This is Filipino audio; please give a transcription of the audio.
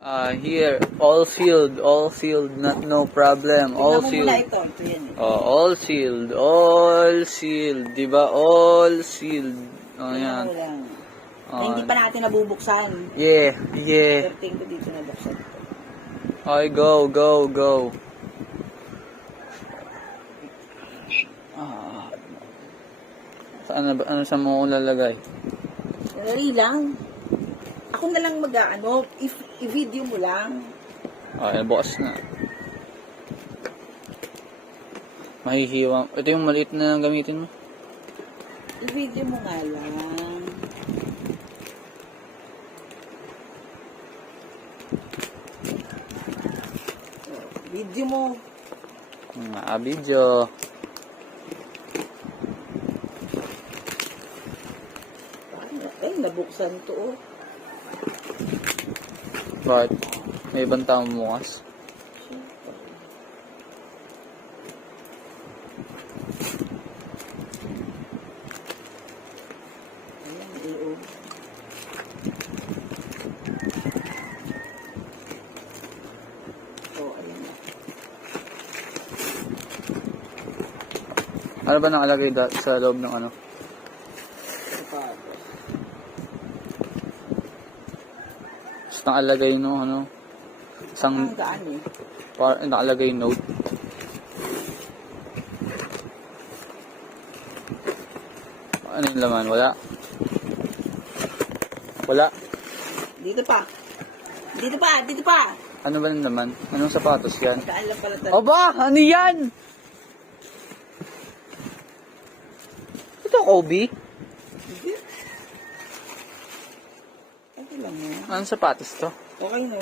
Here, all sealed, not no problem, all sealed. Ito yan eh. All sealed, di ba? All sealed. Oh, yan. Na hindi pa natin nabubuksan. Yeah. Certain ko dito nabuksan. Okay, go. Ano sa mo kong lalagay? Dali lang. Ako na lang mag-ano, i-video mo lang. Okay, bukas na. Mahihiwa. Ito yung maliit na gamitin mo. I-video mo nga lang. Video mo. Video. Ay, nabuksan to oh. Bakit? May ibang tao bukas. Ayan, iyo. Oh, ayan na. Ano ba nakalagay sa loob ng ano? Tapos nakalagay no, ano? Isang, Ang gaan eh. nakalagay note. Ano yung laman? Wala. Dito pa. Ano ba yung laman? Anong sapatos yan? Gaan lang pala talaga. Aba! Ano yan? Ito, Kobe? Hindi. Okay lang mo. Anong sapatos to? Okay na.